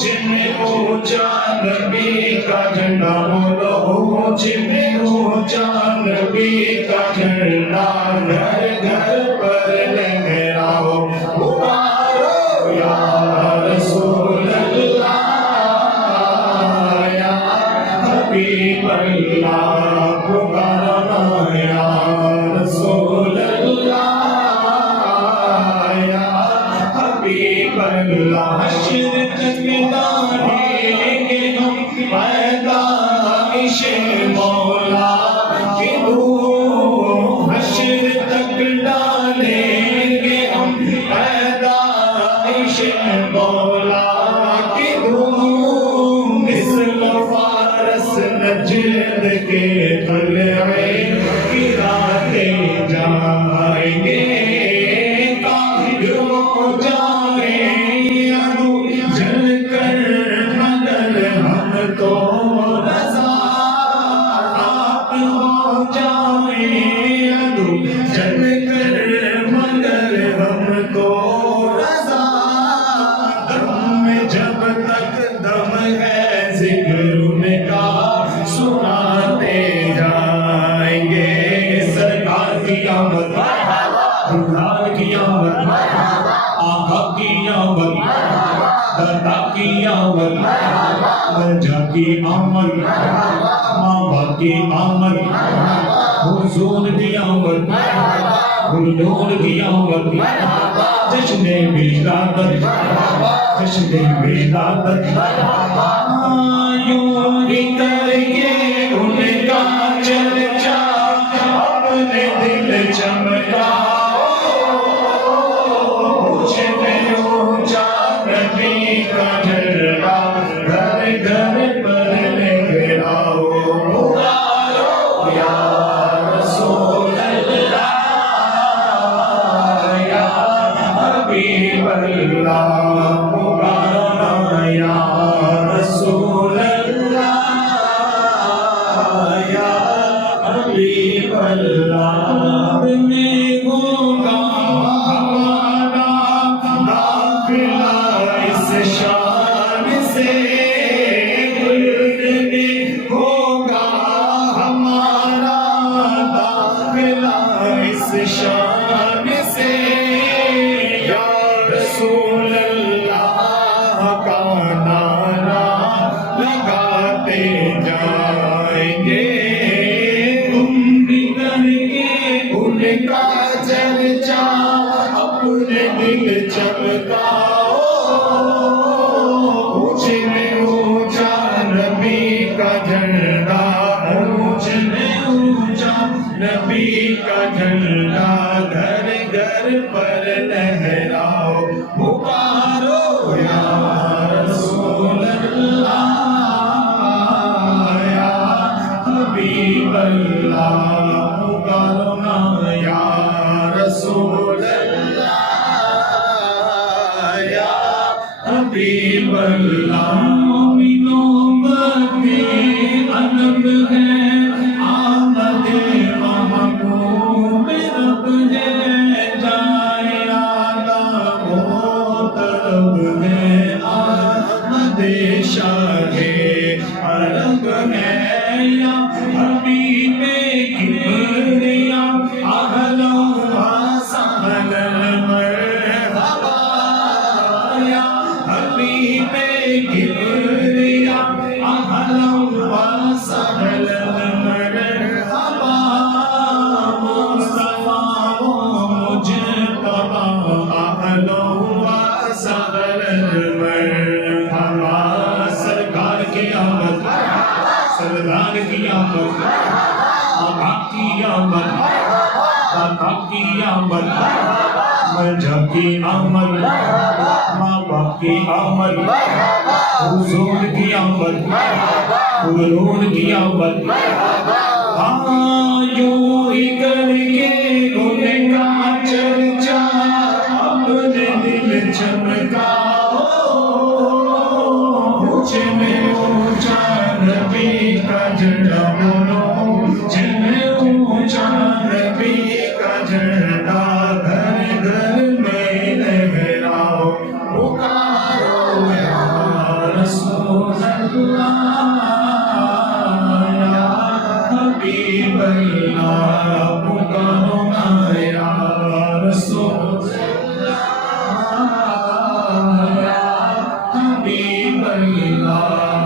اونچ میں اونچا نبی کا جھنڈا بولو اونچ میں اونچا نبی کا جھنڈا گھر گھر پر لہراؤ پکارو یا رسول اللہ یا حبیب اللہ پکارنا یا رسول اللہ یا حبیب اللہ حشر تک ڈالیں گے ہم پیدائش مولا کی دھوم حشر تک ڈالیں گے ہم پیدائش مولا کی دھوم مثل فارس نجد کے طلعے گراتے جائیں گے جل کر مگر ہم تو رضا آپ ہو جائیں جل کر مگر ہم تو رضا دم میں جب تک دم ہے ذکر ان کا سناتے جائیں گے سرکار کی آمد دلال کی آمد آقا کی آمد دادا کی آمد مرجا کی آمد ماں باپ کی آمد حضور کی آمد گلنور کی آمد جشن ولادت جشن ولادت یوں ہی کر کے ان کا چرچا اپنے دل چمکا نبی کا جھنڈا گھر گھر پر لہراؤ پکارو یا رسول اللہ یا حبیب اللہ پکارنا یا رسول اللہ یا حبیب اللہ میں ہوگا ہمارا داخلہ اس شان سے گلدنے ہوگا ہمارا داخلہ اس شان سے یا رسول اللہ کا نعرہ لگاتے جائیں گے تم بھی کر کے ان کا چرچا اپنے دل چمکاؤ اونچ میں اونچا نبی کا جھنڈا اونچ میں اونچا نبی کا جھنڈا گھر گھر پر لہراؤ پکارو یا رسول اللہ یا حبیب اللہ پکارو نا یا رسول اللہ یا حبیب اللہ مومنوں میں علم ہے آمد محبوب رب ہے جائے آلہ وہ طرب ہے آمد شاہ عرب ہے یا حبیب کبریا اہلا و سہلا مرحبا یا حبیب کبریا اہلا و سہلا مرحبا مصطفیٰ و مجتبی اہلا و سہلا مرحبا سرکار کی آمد سردار کی آمد آقا کی آمد دادا کی آمد مرجا کی آمد ماں باپ کی آمد حضور کی آمد قرون کی آمد یوں ہی کر کے ان کا چرچا اپنے دل چمکاؤ اونچ میں اونچا نبی کا جھنڈا بولو اونچ میں اونچا نبی کا جھنڈا گھر گھر میں لہراؤ پکارو یا حبیب اللہ پکارو نا یا رسول اللہ یا حبیب اللہ